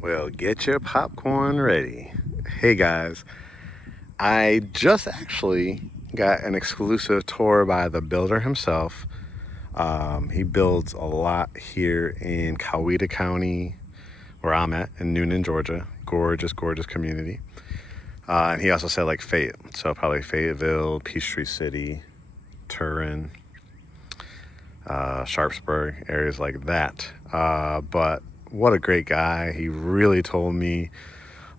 Well, get your popcorn ready. Hey guys, I just actually got an exclusive tour by the builder himself. He builds a lot here in Coweta County, where I'm at, in Newnan, Georgia. Gorgeous, gorgeous community. And he also said like Fayette, so probably Fayetteville, Peachtree City, Turin, Sharpsburg, areas like that. But what a great guy. He really told me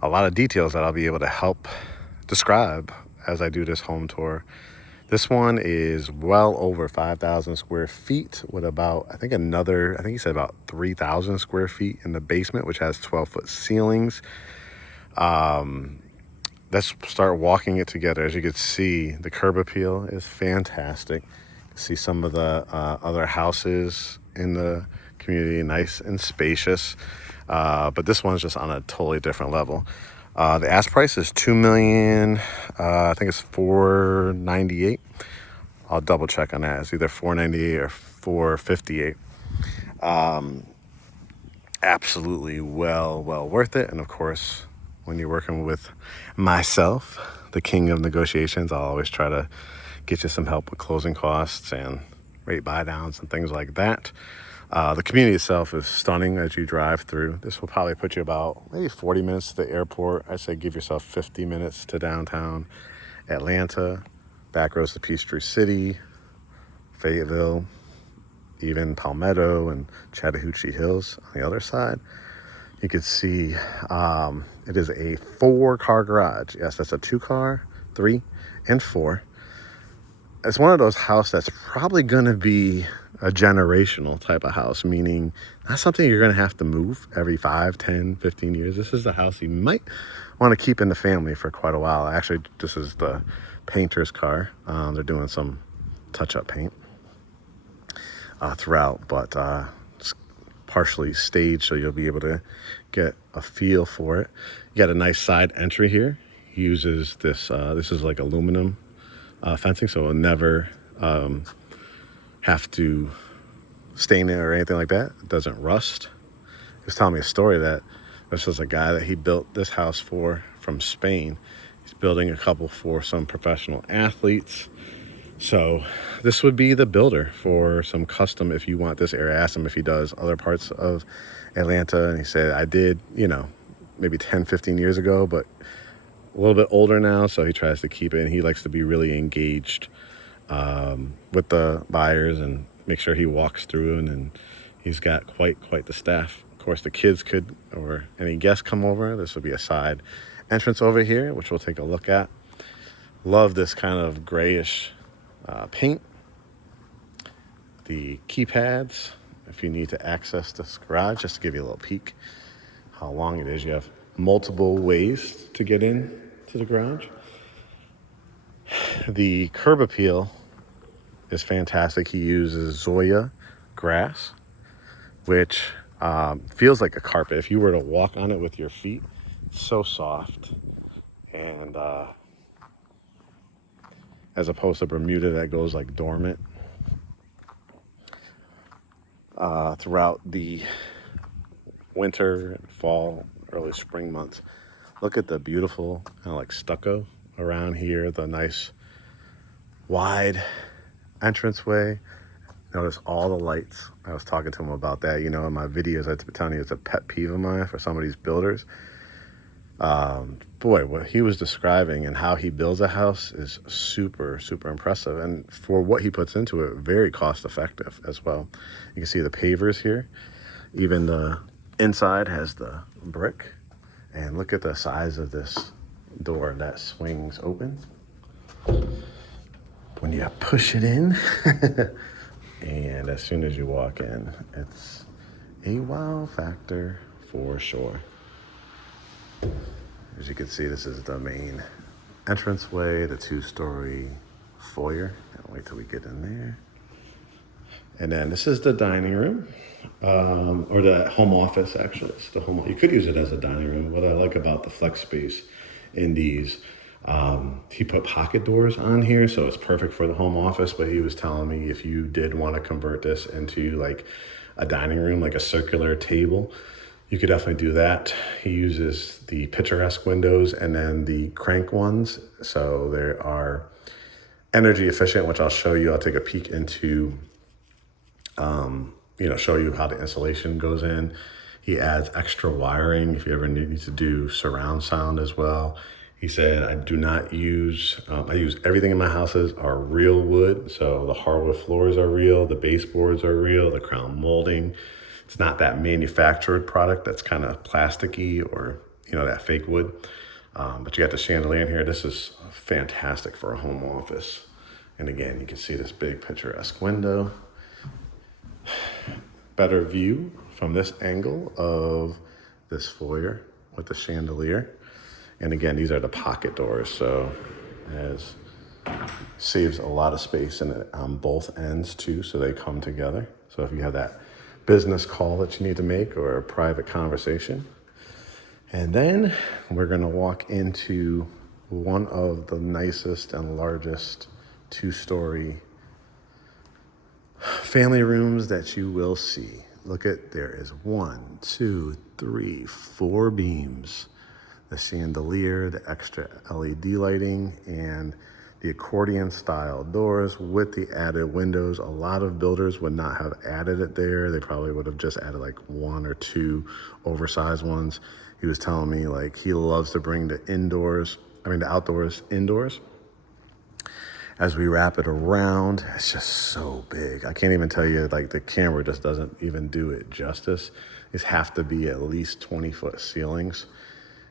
a lot of details that I'll be able to help describe as I do this home tour. This one is well over 5,000 square feet with about, I think he said about 3,000 square feet in the basement, which has 12-foot ceilings. Let's start walking it together. As you can see, the curb appeal is fantastic. See some of the other houses in the community, nice and spacious. But this one's just on a totally different level. The ask price is $2 million. I think it's $498. I'll double check on that. It's either $498 or $458. Absolutely well worth it. And of course, when you're working with myself, the king of negotiations, I'll always try to get you some help with closing costs and rate buy downs and things like that. The community itself is stunning as you drive through. This will probably put you about maybe 40 minutes to the airport. I say give yourself 50 minutes to downtown Atlanta, back roads to Peachtree City, Fayetteville, even Palmetto and Chattahoochee Hills on the other side. You can see it is a 4-car garage. Yes, that's a 2-car, 3, and 4. It's one of those houses that's probably going to be a generational type of house, meaning not something you're going to have to move every 5, 10, 15 years. This is the house you might want to keep in the family for quite a while. Actually, this is the painter's car. They're doing some touch-up paint throughout, but it's partially staged, so you'll be able to get a feel for it. You got a nice side entry here. He uses this, this is like aluminum fencing, so it'll never have to stain it or anything like that. It doesn't rust. He was telling me a story that this was a guy that he built this house for from Spain. He's building a couple for some professional athletes. So this would be the builder for some custom if you want this area. I asked him if he does other parts of Atlanta, and he said, I did, maybe 10, 15 years ago, but a little bit older now, so he tries to keep it, and he likes to be really engaged with the buyers and make sure he walks through, and he's got quite the staff. Of course, the kids could, or any guests come over. This would be a side entrance over here, which we'll take a look at. Love this kind of grayish paint. The keypads, if you need to access this garage, just to give you a little peek how long it is. You have multiple ways to get in to the garage. The curb appeal is fantastic. He uses Zoya grass, which feels like a carpet. If you were to walk on it with your feet, it's so soft. And as opposed to Bermuda that goes like dormant. Throughout the winter and fall, early spring months, look at the beautiful kind of like stucco around here, the nice wide entranceway. Notice all the lights. I was talking to him about that. In my videos, I've been telling you it's a pet peeve of mine for some of these builders. Boy, what he was describing and how he builds a house is super impressive. And for what he puts into it, very cost effective as well. You can see the pavers here. Even the inside has the brick. And look at the size of this door that swings open when you push it in. And as soon as you walk in, it's a wow factor for sure. As you can see, this is the main entranceway, the 2-story foyer. Can't wait till we get in there. And then this is the dining room, or the home office, actually. It's the home. You could use it as a dining room. What I like about the flex space in these, he put pocket doors on here, so it's perfect for the home office. But he was telling me if you did want to convert this into like a dining room, like a circular table, you could definitely do that. He uses the picturesque windows and then the crank ones. So there are energy efficient, which I'll show you. I'll take a peek into, show you how the insulation goes in. He adds extra wiring if you ever need to do surround sound as well. He said, I do not use, I use everything in my houses are real wood. So the hardwood floors are real, the baseboards are real, the crown molding. It's not that manufactured product that's kind of plasticky or, that fake wood. But you got the chandelier in here. This is fantastic for a home office. And again, you can see this big picturesque window. Better view from this angle of this foyer with the chandelier. And again, these are the pocket doors, so it saves a lot of space in it on both ends too, so they come together. So if you have that business call that you need to make or a private conversation. And then we're gonna walk into one of the nicest and largest two-story family rooms that you will see. Look at, there is 1, 2, 3, 4 beams, the chandelier, the extra LED lighting, and the accordion style doors with the added windows. A lot of builders would not have added it there. They probably would have just added like 1 or 2 oversized ones. He was telling me like he loves to bring the outdoors indoors. As we wrap it around, it's just so big. I can't even tell you, like the camera just doesn't even do it justice. These have to be at least 20-foot ceilings.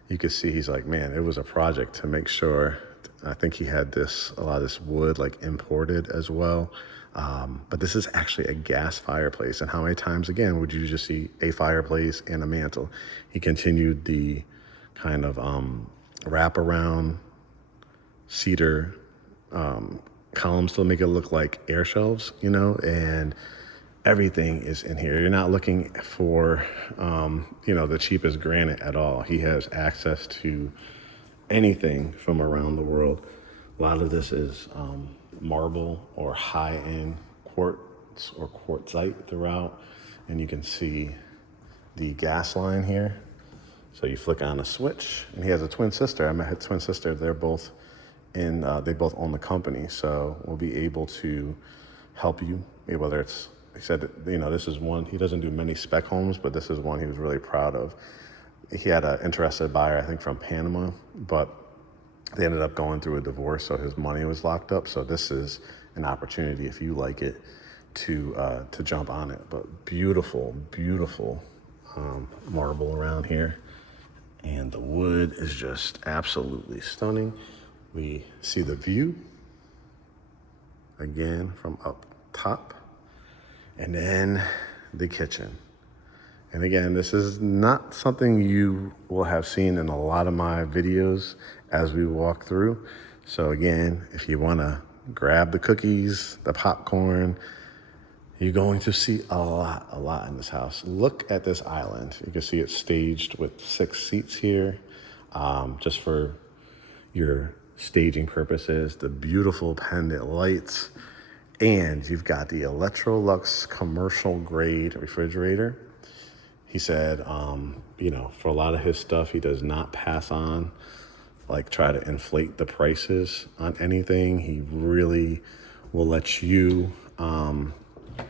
You can see he's like, man, it was a project to make sure. I think he had a lot of this wood like imported as well. But this is actually a gas fireplace. And how many times again would you just see a fireplace and a mantle? He continued the kind of wraparound cedar columns to make it look like air shelves, and everything is in here. You're not looking for, the cheapest granite at all. He has access to anything from around the world. A lot of this is marble or high-end quartz or quartzite throughout. And you can see the gas line here. So you flick on a switch, and he has a twin sister. I met his twin sister. They're both they both own the company, so we'll be able to help you. Whether it's, he said, this is one, he doesn't do many spec homes, but this is one he was really proud of. He had an interested buyer, I think from Panama, but they ended up going through a divorce, so his money was locked up. So this is an opportunity, if you like it, to jump on it. But beautiful, beautiful marble around here. And the wood is just absolutely stunning. We see the view again from up top, and then the kitchen. And again, this is not something you will have seen in a lot of my videos as we walk through. So again, if you want to grab the cookies, the popcorn, you're going to see a lot in this house. Look at this island. You can see it's staged with 6 seats here, just for your staging purposes. The beautiful pendant lights, and you've got the Electrolux commercial grade refrigerator. He said, for a lot of his stuff, he does not pass on, like try to inflate the prices on anything. He really will let you,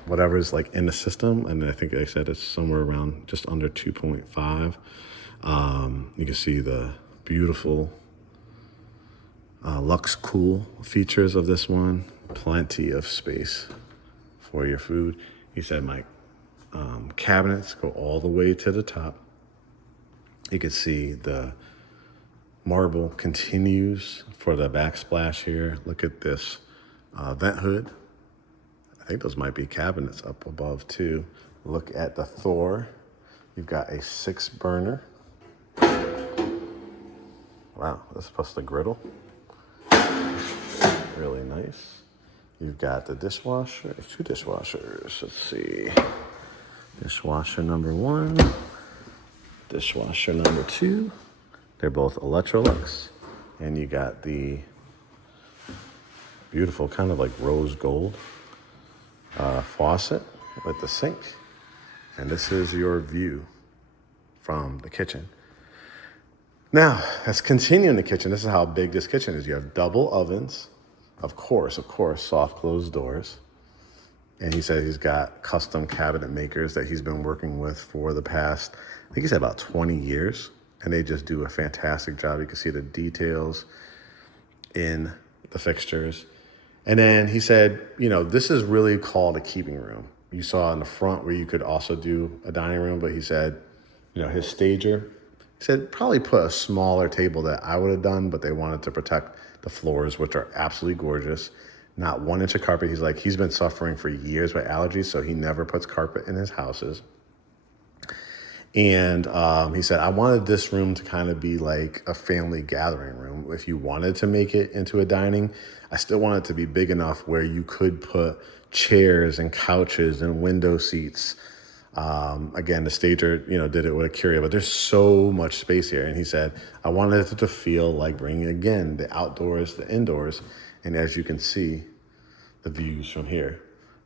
whatever's like in the system. And I think they said it's somewhere around just under 2.5. You can see the beautiful Lux Cool features of this one. Plenty of space for your food. He said my cabinets go all the way to the top. You can see the marble continues for the backsplash here. Look at this vent hood. I think those might be cabinets up above too. Look at the Thor. You've got a 6 burner. Wow, this plus the griddle. Really nice. You've got the dishwasher, 2 dishwashers. Let's see. Dishwasher number 1, dishwasher number 2. They're both Electrolux. And you got the beautiful kind of like rose gold faucet with the sink. And this is your view from the kitchen. Now, let's continue in the kitchen. This is how big this kitchen is. You have double ovens, of course, soft closed doors. And he said he's got custom cabinet makers that he's been working with for the past, I think he said about 20 years. And they just do a fantastic job. You can see the details in the fixtures. And then he said, this is really called a keeping room. You saw in the front where you could also do a dining room, but he said, his stager, he said probably put a smaller table that I would have done, but they wanted to protect the floors, which are absolutely gorgeous. Not 1 inch of carpet. He's like, he's been suffering for years with allergies, so he never puts carpet in his houses. And he said, I wanted this room to kind of be like a family gathering room. If you wanted to make it into a dining, I still want it to be big enough where you could put chairs and couches and window seats. Again, the stager, did it with a curio, but there's so much space here. And he said, I wanted it to feel like bringing, again, the outdoors, the indoors. And as you can see, the views from here.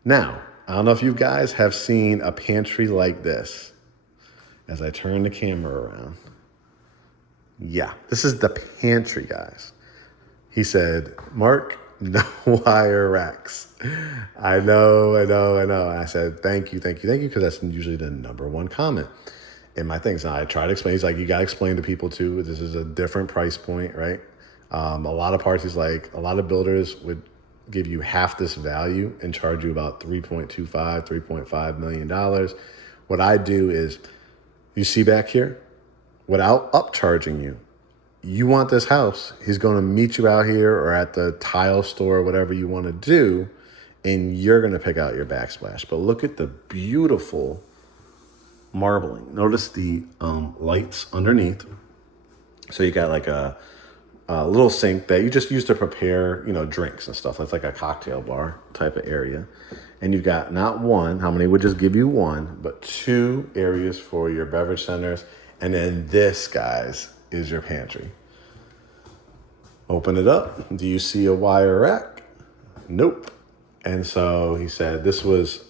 Now, I don't know if you guys have seen a pantry like this. As I turn the camera around. Yeah, this is the pantry, guys. He said, Mark, no wire racks. I know. I said, thank you, because that's usually the #1 comment in my things. And I try to explain. He's like, you got to explain to people too. This is a different price point, right? A lot of parts, he's like, a lot of builders would give you half this value and charge you about $3.5 million. What I do is, you see back here, without upcharging you, you want this house, he's going to meet you out here or at the tile store, whatever you want to do, and you're going to pick out your backsplash. But look at the beautiful marbling. Notice the lights underneath. So you got like a little sink that you just use to prepare, drinks and stuff. That's like a cocktail bar type of area. And you've got not one, how many would just give you one, but 2 areas for your beverage centers. And then this, guys, is your pantry. Open it up. Do you see a wire rack? Nope. And so he said this was,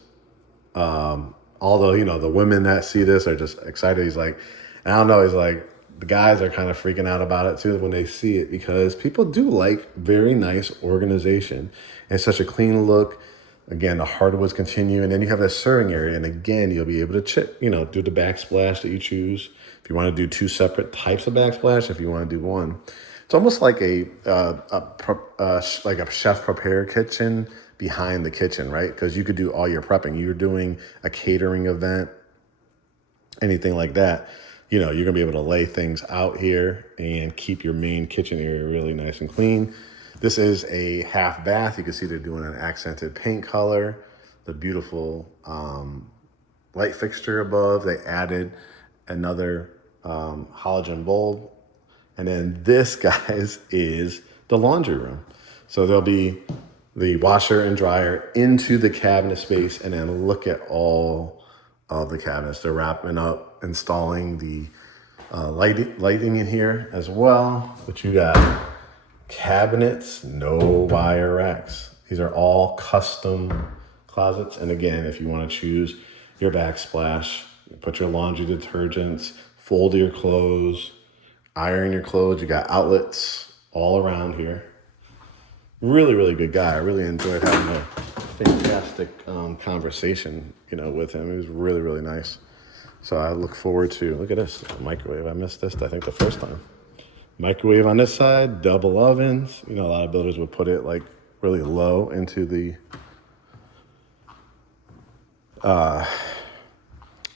although, the women that see this are just excited. He's like, I don't know, he's like, the guys are kind of freaking out about it too when they see it, because people do like very nice organization and such a clean look. Again, the hardwoods continue, and then you have that serving area. And again, you'll be able to chip, do the backsplash that you choose. If you want to do 2 separate types of backsplash, if you want to do one, it's almost like a chef prepared kitchen behind the kitchen, right? Because you could do all your prepping. You're doing a catering event, anything like that. You're going to be able to lay things out here and keep your main kitchen area really nice and clean. This is a half bath. You can see they're doing an accented paint color, the beautiful light fixture above. They added another halogen bulb. And then this, guys, is the laundry room. So there'll be the washer and dryer into the cabinet space, and then look at all of the cabinets. They're wrapping up, installing the lighting in here as well. But you got cabinets, no wire racks. These are all custom closets. And again, if you want to choose your backsplash, put your laundry detergents, fold your clothes, iron your clothes. You got outlets all around here. Really, really good guy. I really enjoyed having a fantastic conversation, with him. He was really, really nice. So I look forward to, look at this, microwave. I missed this, I think, the first time. Microwave on this side, double ovens. A lot of builders would put it like really low into the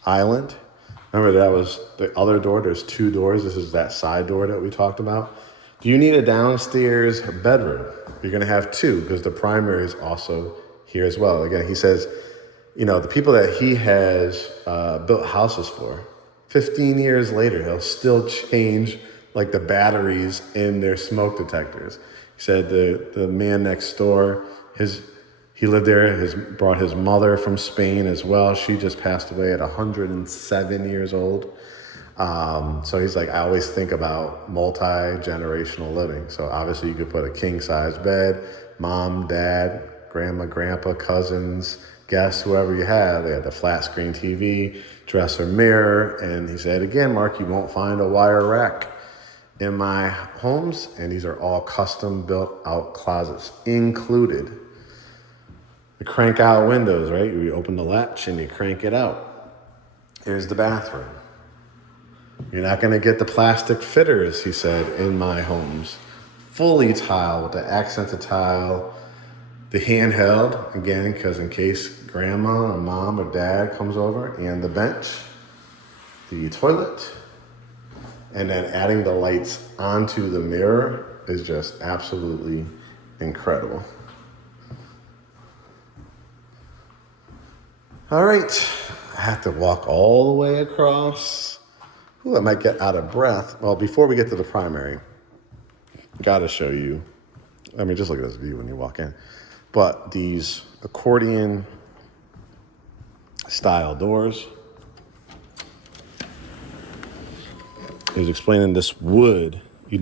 island. Remember, that was the other door. There's 2 doors. This is that side door that we talked about. Do you need a downstairs bedroom? You're going to have 2, because the primary is also here as well. Again, he says, the people that he has built houses for, 15 years later, he'll still change like the batteries in their smoke detectors. He said the man next door, he lived there, brought his mother from Spain as well. She just passed away at 107 years old. So he's like, I always think about multi-generational living. So obviously you could put a king size bed, mom, dad, grandma, grandpa, cousins, guests, whoever you have. They had the flat screen TV, dresser, mirror. And he said, again, Mark, you won't find a wire rack in my homes. And these are all custom built out closets included. The crank out windows, right? You open the latch and you crank it out. Here's the bathroom. You're not going to get the plastic fitters, he said, in my homes. Fully tile with the accented tile. The handheld, again, because in case grandma or mom or dad comes over, and the bench, the toilet, and then adding the lights onto the mirror is just absolutely incredible. All right, I have to walk all the way across. Ooh, I might get out of breath. Well, before we get to the primary, gotta show you, I mean, just look at this view when you walk in. But these accordion style doors. He was explaining this wood. You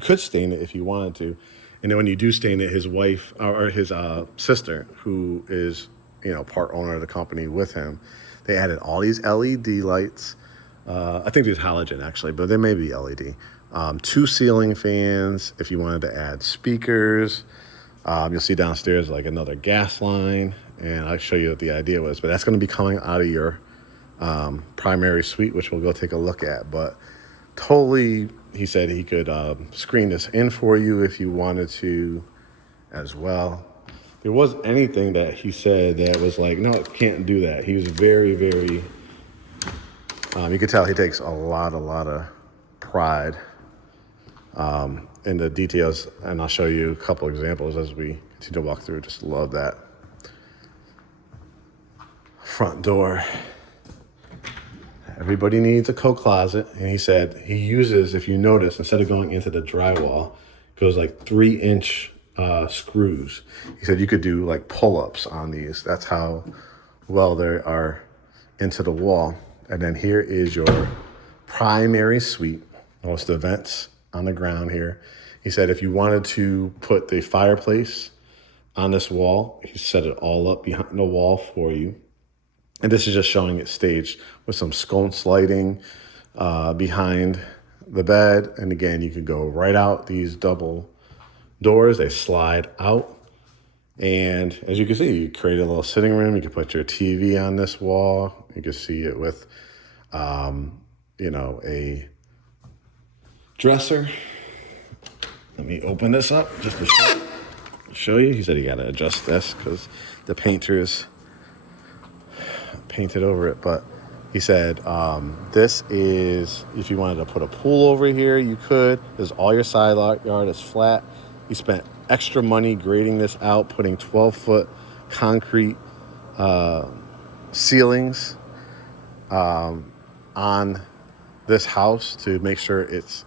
could stain it if you wanted to. And then when you do stain it, his wife or his sister, who is, part owner of the company with him, they added all these LED lights. I think there's halogen actually, but they may be LED. 2 ceiling fans if you wanted to add speakers. You'll see downstairs like another gas line, and I'll show you what the idea was. But that's going to be coming out of your primary suite, which we'll go take a look at. But totally, he said he could screen this in for you if you wanted to as well. There wasn't anything that he said that was like, no, can't do that. He was very, very, you could tell he takes a lot of pride in the details, and I'll show you a couple examples as we continue to walk through. Just love that front door. Everybody needs a coat closet, and he said he uses, if you notice, instead of going into the drywall, goes like 3-inch screws. He said you could do like pull-ups on these. That's how well they are into the wall. And then here is your primary suite. Most of the vents on the ground here. He said if you wanted to put the fireplace on this wall, he set it all up behind the wall for you. And this is just showing it staged with some sconce lighting behind the bed. And again, you could go right out these double doors. They slide out. And as you can see, you create a little sitting room. You can put your TV on this wall. You can see it with, a dresser. Let me open this up just to show you. He said you got to adjust this because the painter is painted over it. But he said this is, if you wanted to put a pool over here, you could. This is all your side yard is flat. He spent extra money grading this out, putting 12-foot concrete ceilings on this house to make sure it's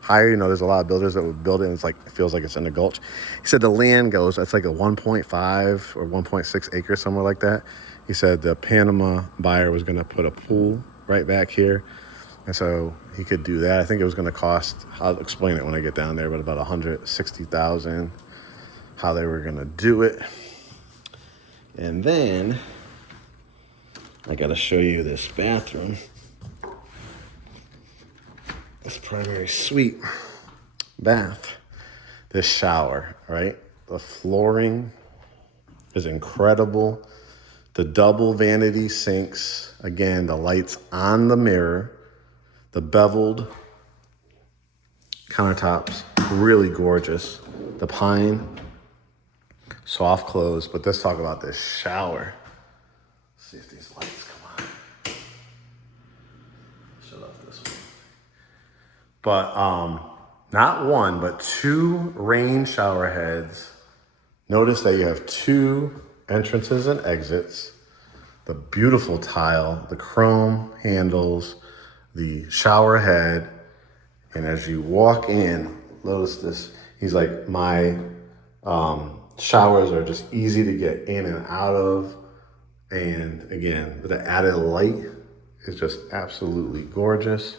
higher. There's a lot of builders that would build it and it feels like it's in a gulch. He said the land goes, it's like a 1.5 or 1.6 acres, somewhere like that. He said the Panama buyer was going to put a pool right back here. And so he could do that. I think it was going to cost, I'll explain it when I get down there, but about $160,000, how they were going to do it. And then I got to show you this bathroom. This primary suite bath, this shower, right? The flooring is incredible. The double vanity sinks. Again, the lights on the mirror. The beveled countertops, really gorgeous. The pine, soft close. But let's talk about this shower. Let's see if these lights come on. Shut up this one. But not one, but 2 rain shower heads. Notice that you have 2 entrances and exits. The beautiful tile, the chrome handles, the shower head. And as you walk in, notice this. He's like, my showers are just easy to get in and out of. And again, the added light is just absolutely gorgeous.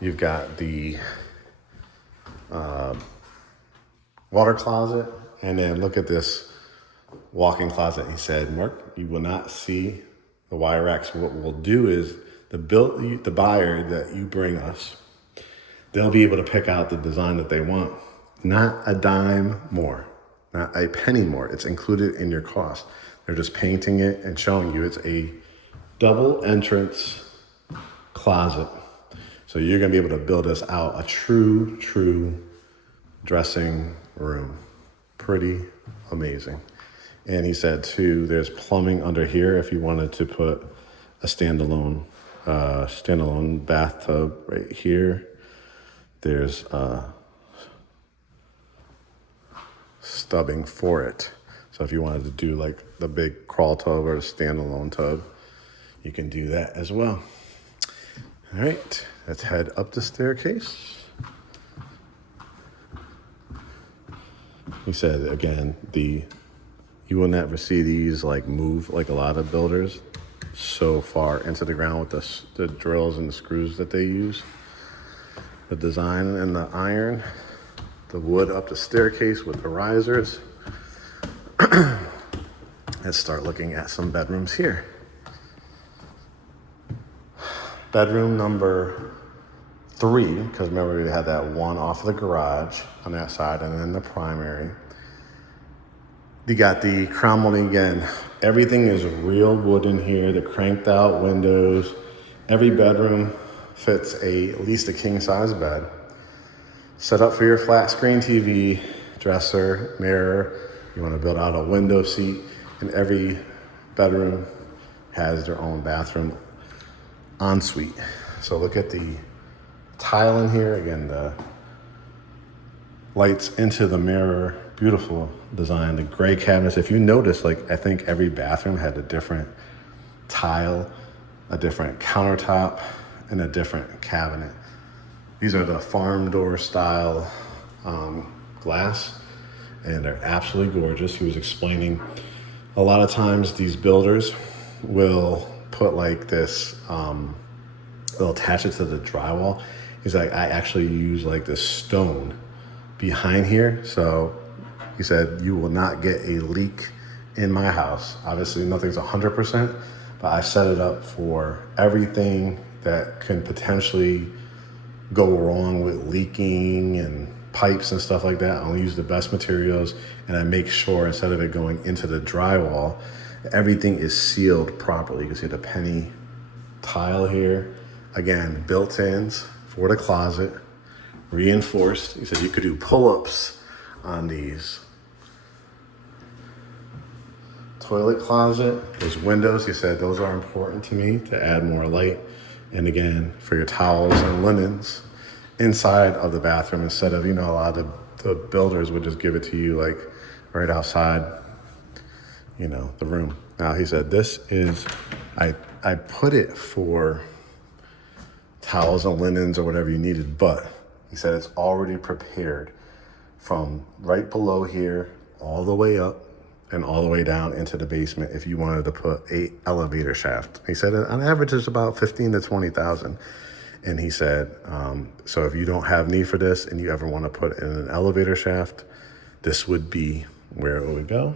You've got the water closet, and then look at this walk-in closet. He said, Mark, you will not see the wire racks. What we'll do is the buyer that you bring us, they'll be able to pick out the design that they want. Not a dime more, not a penny more. It's included in your cost. They're just painting it and showing you it's a double entrance closet. So you're gonna be able to build this out, a true dressing room. Pretty amazing. And he said too, there's plumbing under here if you wanted to put a standalone bathtub right here. There's stubbing for it. So if you wanted to do like the big crawl tub or the standalone tub, you can do that as well. All right, let's head up the staircase. He said, again, you will never see these like move like a lot of builders so far into the ground with the drills and the screws that they use. The design and the iron, the wood up the staircase with the risers. Let's start looking at some bedrooms here. Bedroom number 3, because remember we had that one off of the garage on that side and then the primary. You got the crown molding again. Everything is real wood in here, the cranked out windows. Every bedroom fits at least a king size bed. Set up for your flat screen TV, dresser, mirror. You want to build out a window seat, and every bedroom has their own bathroom ensuite. So look at the tile in here. Again, the lights into the mirror, beautiful design. The gray cabinets, if you notice, like I think every bathroom had a different tile, a different countertop, and a different cabinet. These are the farm door style glass, and they're absolutely gorgeous. He was explaining a lot of times these builders will put like this, they'll attach it to the drywall. He's like, I actually use like this stone behind here. So he said, you will not get a leak in my house. Obviously nothing's 100%, but I set it up for everything that can potentially go wrong with leaking and pipes and stuff like that. I only use the best materials, and I make sure instead of it going into the drywall, everything is sealed properly. You can see the penny tile here. Again, built-ins for the closet, reinforced. He said you could do pull-ups on these. Toilet closet, those windows, he said those are important to me to add more light. And again, for your towels and linens inside of the bathroom, instead of, a lot of the builders would just give it to you like right outside, the room. Now he said this is, I put it for towels and linens or whatever you needed, but he said it's already prepared from right below here all the way up and all the way down into the basement if you wanted to put a elevator shaft. He said on average it's about 15 to 20,000. And he said, so if you don't have need for this and you ever want to put in an elevator shaft, this would be where it would go.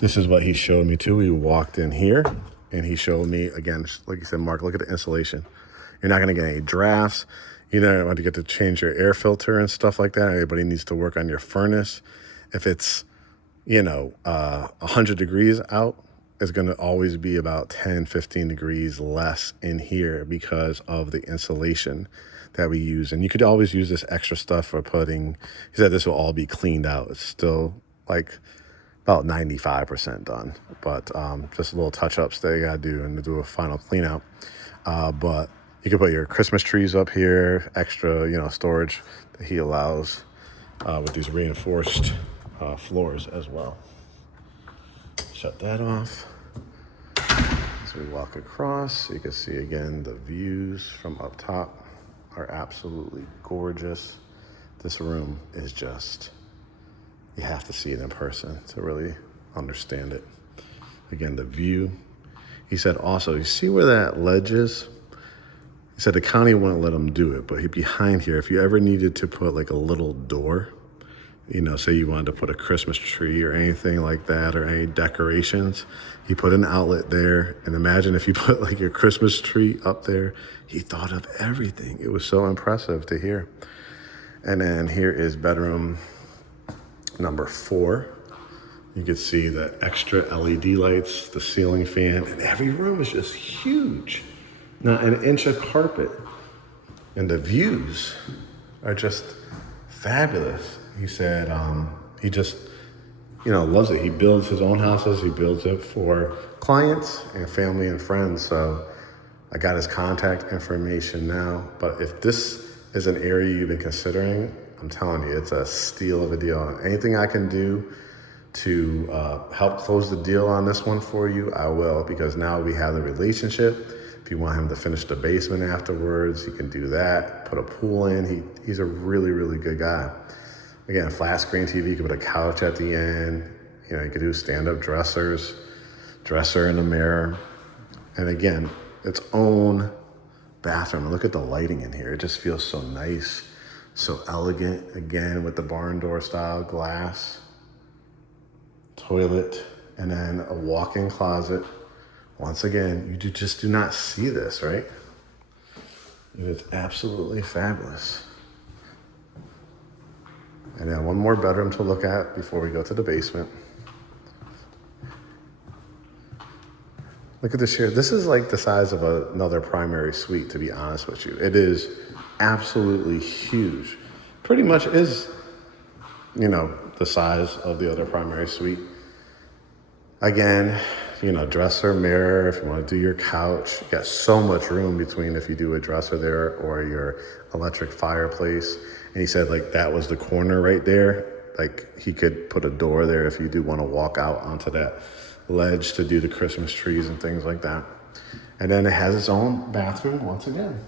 This is what he showed me too. We walked in here and he showed me, again, like you said, Mark, look at the insulation. You're not going to get any drafts. You don't want to get to change your air filter and stuff like that. Everybody needs to work on your furnace. If it's, 100 degrees out, it's going to always be about 10, 15 degrees less in here because of the insulation that we use. And you could always use this extra stuff for putting, he said this will all be cleaned out. It's still like about 95% done, but just little touch-ups that you got to do and to do a final clean out. But you can put your Christmas trees up here, extra, storage that he allows with these reinforced floors as well. Shut that off. As we walk across, you can see again the views from up top are absolutely gorgeous. This room is just, you have to see it in person to really understand it. Again, the view. He said also, you see where that ledge is? He said the county wouldn't let him do it, but behind here, if you ever needed to put like a little door, say you wanted to put a Christmas tree or anything like that, or any decorations, he put an outlet there. And imagine if you put like your Christmas tree up there. He thought of everything. It was so impressive to hear. And then here is bedroom number 4. You can see the extra LED lights, the ceiling fan, and every room is just huge. Not an inch of carpet. And the views are just fabulous. He said he just, loves it. He builds his own houses. He builds it for clients and family and friends. So I got his contact information now. But if this is an area you've been considering, I'm telling you, it's a steal of a deal. Anything I can do to help close the deal on this one for you, I will, because now we have the relationship. If you want him to finish the basement afterwards, he can do that, put a pool in. He's a really, really good guy. Again, flat screen TV, you can put a couch at the end. You could do stand-up dressers, dresser in the mirror. And again, its own bathroom. Look at the lighting in here. It just feels so nice, so elegant. Again, with the barn door style glass, toilet, and then a walk-in closet. Once again, you just do not see this, right? It is absolutely fabulous. And then one more bedroom to look at before we go to the basement. Look at this here. This is like the size of another primary suite, to be honest with you. It is absolutely huge. Pretty much is, the size of the other primary suite. Again, dresser, mirror, if you want to do your couch. You got so much room between if you do a dresser there or your electric fireplace. And he said like that was the corner right there. Like he could put a door there if you do want to walk out onto that ledge to do the Christmas trees and things like that. And then it has its own bathroom once again.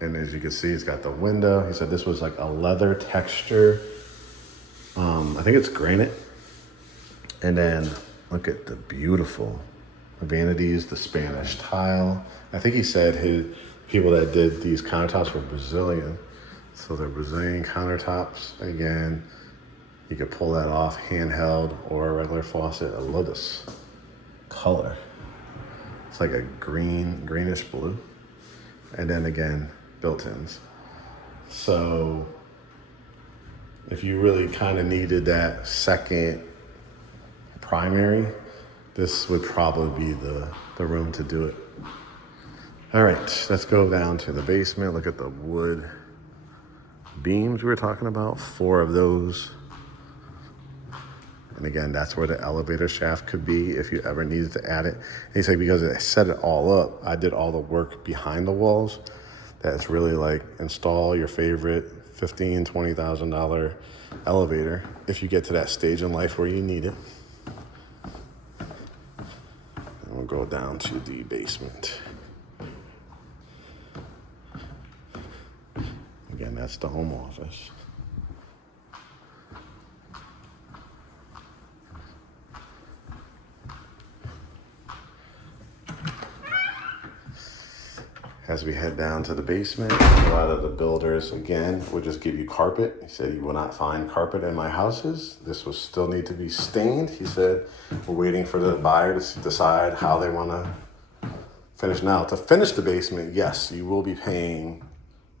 And as you can see, it's got the window. He said this was like a leather texture. I think it's granite. And then look at the beautiful vanities, the Spanish tile. I think he said his people that did these countertops were Brazilian. So they're Brazilian countertops. Again, you could pull that off handheld or a regular faucet. I love this color. It's like a greenish blue. And then again, built-ins. So if you really kind of needed that second primary, this would probably be the room to do it. All right, let's go down to the basement. Look at the wood beams we were talking about, 4 of those. And again, that's where the elevator shaft could be if you ever needed to add it. And he said because I set it all up, I did all the work behind the walls. That's really like install your favorite $15,000, $20,000 elevator if you get to that stage in life where you need it. And we'll go down to the basement. Again, that's the home office. As we head down to the basement, a lot of the builders, again, would just give you carpet. He said, you will not find carpet in my houses. This will still need to be stained. He said, we're waiting for the buyer to decide how they want to finish. Now, to finish the basement, yes, you will be paying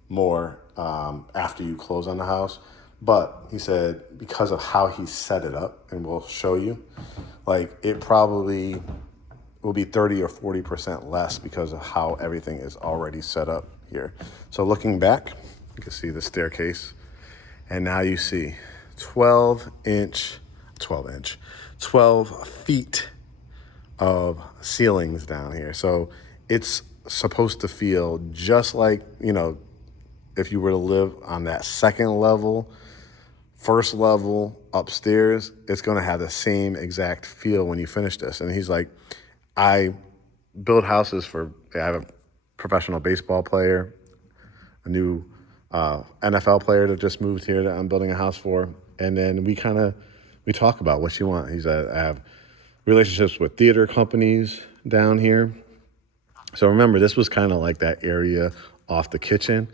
more after you close on the house. But he said, because of how he set it up, and we'll show you, like it probably will be 30 or 40% less because of how everything is already set up here. So looking back, you can see the staircase. And now you see 12 feet of ceilings down here. So it's supposed to feel just like, if you were to live on that second level, first level upstairs, it's gonna have the same exact feel when you finish this. And he's like, I build houses I have a professional baseball player, a new NFL player that just moved here that I'm building a house for. And then we talk about what you want. He said, I have relationships with theater companies down here. So remember, this was kind of like that area off the kitchen.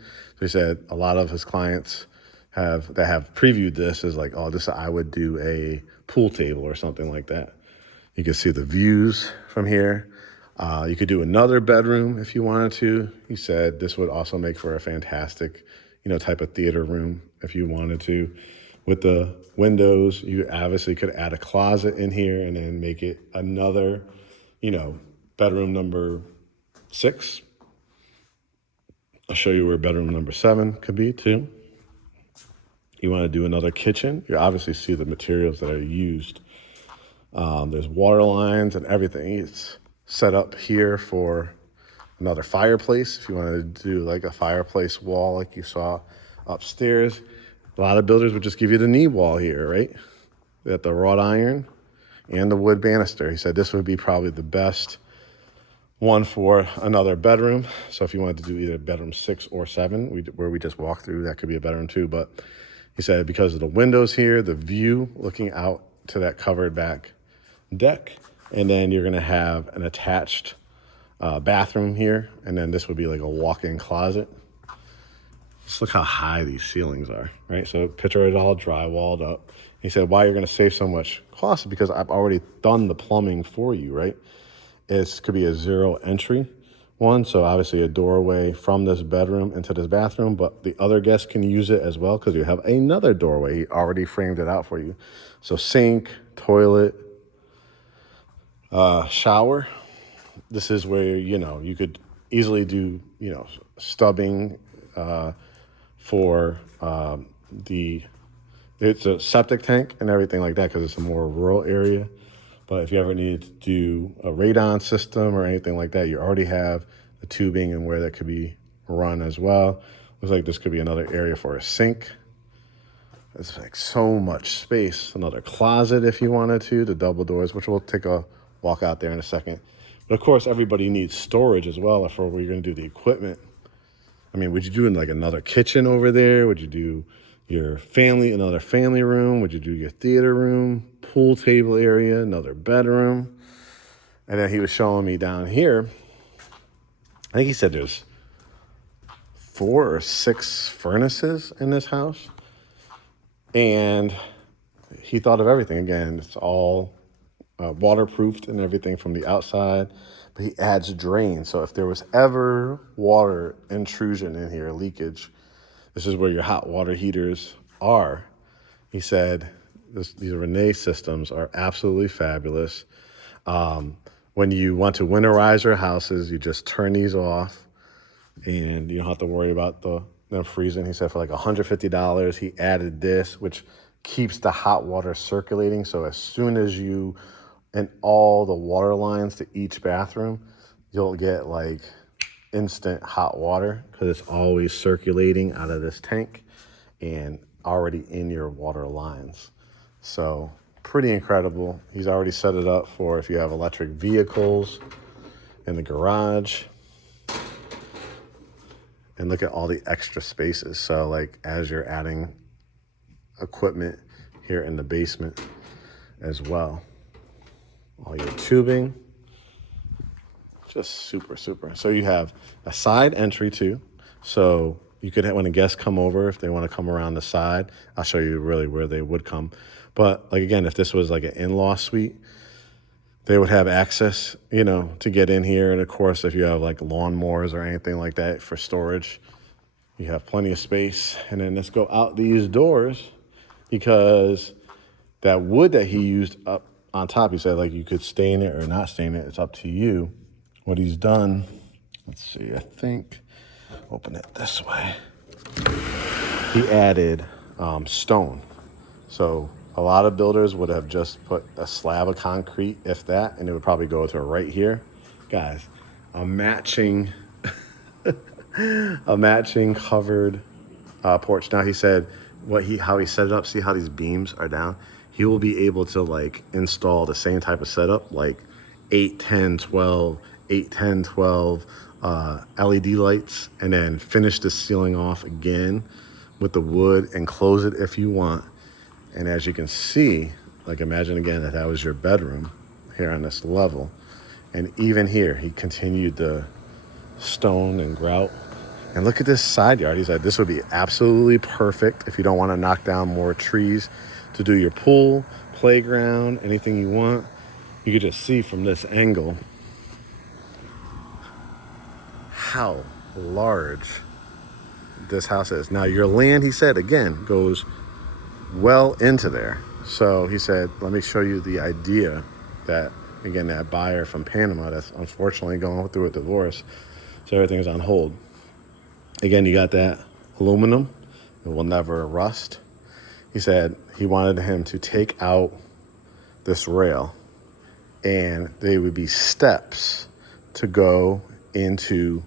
he said a lot of his clients have previewed this as like, oh, this I would do a pool table or something like that. You can see the views from here. You could do another bedroom if you wanted to. He said this would also make for a fantastic, type of theater room if you wanted to. With the windows, you obviously could add a closet in here and then make it another, bedroom number 6. I'll show you where bedroom number 7 could be too. You want to do another kitchen. You obviously see the materials that are used. There's water lines and everything. It's set up here for another fireplace. If you wanted to do like a fireplace wall like you saw upstairs, a lot of builders would just give you the knee wall here, right? They got the wrought iron and the wood banister. He said this would be probably the best one for another bedroom. So if you wanted to do either bedroom 6 or 7, where we just walked through, that could be a bedroom too. But he said because of the windows here, the view looking out to that covered back deck, and then you're gonna have an attached bathroom here, and then this would be like a walk-in closet. Just look how high these ceilings are, right? So picture it all drywalled up. He said why you're gonna save so much cost is because I've already done the plumbing for you, right? It could be a 0 entry one, so obviously a doorway from this bedroom into this bathroom, but the other guests can use it as well because you have another doorway. He already framed it out for you. So sink, toilet, shower. This is where, you could easily do, stubbing for it's a septic tank and everything like that because it's a more rural area. But if you ever need to do a radon system or anything like that, you already have the tubing and where that could be run as well. Looks like this could be another area for a sink. It's like so much space. Another closet if you wanted to, the double doors, which we'll take a walk out there in a second. But of course, everybody needs storage as well for where you're gonna do the equipment. I mean, would you do like another kitchen over there? Would you do another family room? Would you do your theater room, pool table area, another bedroom? And then he was showing me down here, I think he said there's 4 or 6 furnaces in this house. And he thought of everything. Again, it's all waterproofed and everything from the outside, but he adds drains. So if there was ever water intrusion in here, leakage, this is where your hot water heaters are. He said these Rene systems are absolutely fabulous. When you want to winterize your houses, you just turn these off and you don't have to worry about them freezing. He said for like $150, he added this, which keeps the hot water circulating. So as soon as you, and all the water lines to each bathroom, you'll get like instant hot water because it's always circulating out of this tank and already in your water lines. So pretty incredible. He's already set it up for if you have electric vehicles in the garage. And look at all the extra spaces. So like as you're adding equipment here in the basement as well. All your tubing. Just super, super. So you have a side entry too. So you could have, when a guest come over, if they want to come around the side, I'll show you really where they would come. But like, again, if this was like an in-law suite, they would have access, to get in here. And of course, if you have like lawnmowers or anything like that for storage, you have plenty of space. And then let's go out these doors because that wood that he used up on top, he said like you could stain it or not stain it. It's up to you. What he's done, let's see, I think, open it this way. He added stone. So a lot of builders would have just put a slab of concrete, if that, and it would probably go to right here. Guys, a matching covered porch. Now he said how he set it up, see how these beams are down? He will be able to like install the same type of setup, like 8, 10, 12, 8, 10, 12 LED lights, and then finish the ceiling off again with the wood and close it if you want. And as you can see, like imagine again that was your bedroom here on this level. And even here, he continued the stone and grout And look at this side yard. He said this would be absolutely perfect if you don't want to knock down more trees to do your pool, playground, anything you want. You could just see from this angle how large this house is. Now your land, he said, again, goes well into there. So he said, let me show you the idea that, again, that buyer from Panama that's unfortunately going through a divorce, so everything is on hold. Again, you got that aluminum. It will never rust. He said he wanted him to take out this rail and they would be steps to go into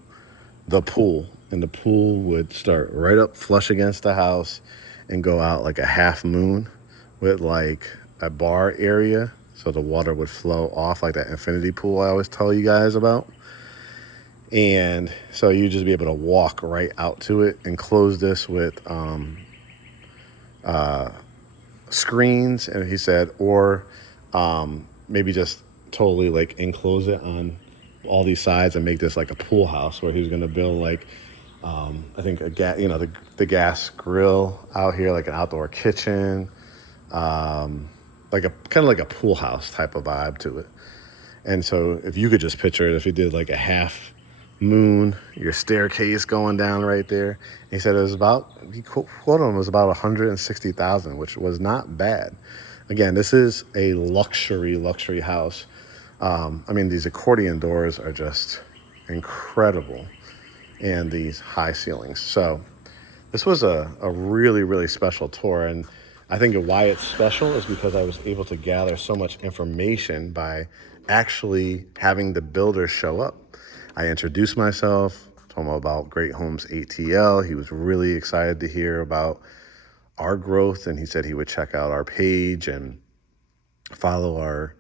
the pool. And the pool would start right up flush against the house and go out like a half moon with like a bar area. So the water would flow off like that infinity pool I always tell you guys about. And so you'd just be able to walk right out to it and close this with screens. And he said, or maybe just totally like enclose it on all these sides and make this like a pool house, where he was going to build like, I think the gas grill out here, like an outdoor kitchen, like a kind of like a pool house type of vibe to it. And so if you could just picture it, if you did like a half moon, your staircase going down right there. And he said it was about, he quoted him, it was about 160,000, which was not bad. Again, this is a luxury house. I mean, these accordion doors are just incredible, and these high ceilings. So this was a really special tour. And I think why it's special is because I was able to gather so much information by actually having the builder show up. I introduced myself, told him about GreatHomesATL. He was really excited to hear about our growth, and he said he would check out our page and follow our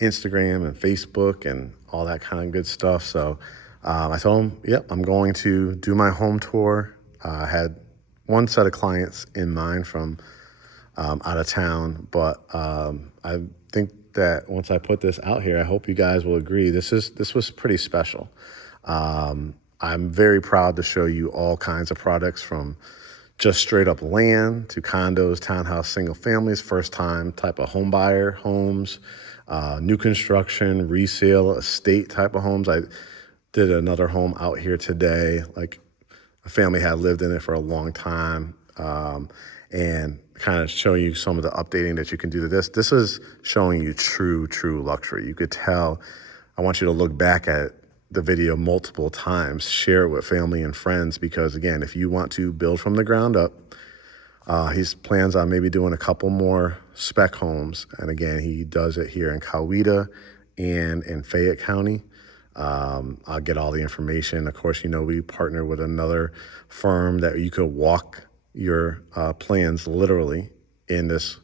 Instagram and Facebook and all that kind of good stuff. So I told him, yep, I'm going to do my home tour. I had one set of clients in mind from out of town, but I think that once I put this out here, I hope you guys will agree. This was pretty special. I'm very proud to show you all kinds of products, from just straight up land to condos, townhouse, single families, first time type of home buyer homes, new construction, resale, estate type of homes. I did another home out here today. Like, a family had lived in it for a long time, and kind of show you some of the updating that you can do to this. This is showing you true luxury. You could tell. I want you to look back at the video multiple times, share it with family and friends, because again, if you want to build from the ground up, he plans on maybe doing a couple more spec homes. And again, he does it here in Coweta and in Fayette County. I'll get all the information. Of course, we partner with another firm that you could walk your plans literally in this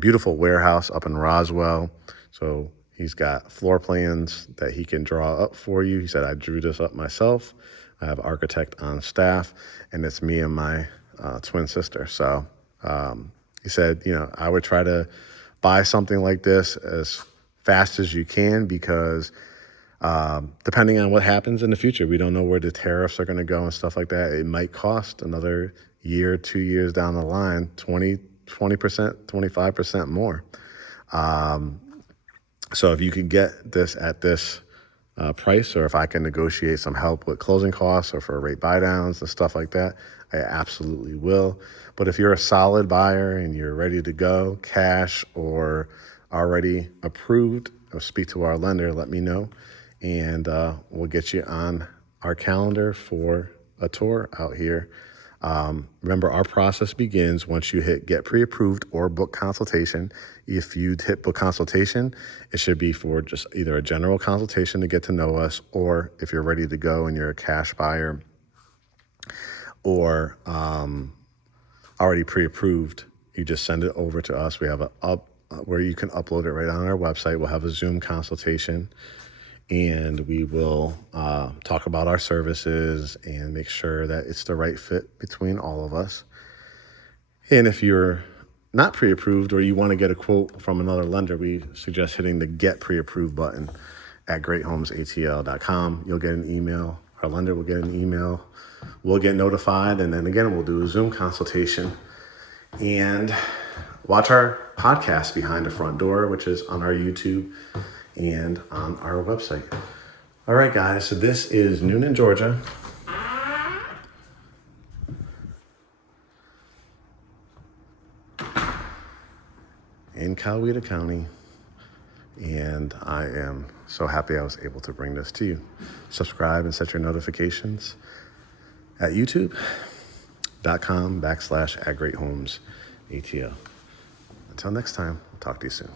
beautiful warehouse up in Roswell. So he's got floor plans that he can draw up for you. He said, I drew this up myself. I have an architect on staff, and it's me and my twin sister. So he said, I would try to buy something like this as fast as you can, because depending on what happens in the future, we don't know where the tariffs are going to go and stuff like that. It might cost another year, 2 years down the line, 20%, 25% more. So if you can get this at this price, or if I can negotiate some help with closing costs or for rate buy downs and stuff like that, I absolutely will. But if you're a solid buyer and you're ready to go, cash or already approved, or speak to our lender, let me know, and we'll get you on our calendar for a tour out here. Remember, our process begins once you hit get pre-approved or book consultation. If you hit book consultation, it should be for just either a general consultation to get to know us, or if you're ready to go and you're a cash buyer, or already pre-approved, you just send it over to us. We have where you can upload it right on our website. We'll have a Zoom consultation, and we will talk about our services and make sure that it's the right fit between all of us. And if you're not pre-approved, or you want to get a quote from another lender, we suggest hitting the Get Pre-Approved button at GreatHomesATL.com. You'll get an email Our lender will get an email. We'll get notified. And then again, we'll do a Zoom consultation and watch our podcast Behind the Front Door, which is on our YouTube and on our website. All right, guys. So this is Newnan, Georgia. In Coweta County. And I am so happy I was able to bring this to you. Subscribe and set your notifications at youtube.com/@GreatHomesATL. Until next time, I'll talk to you soon.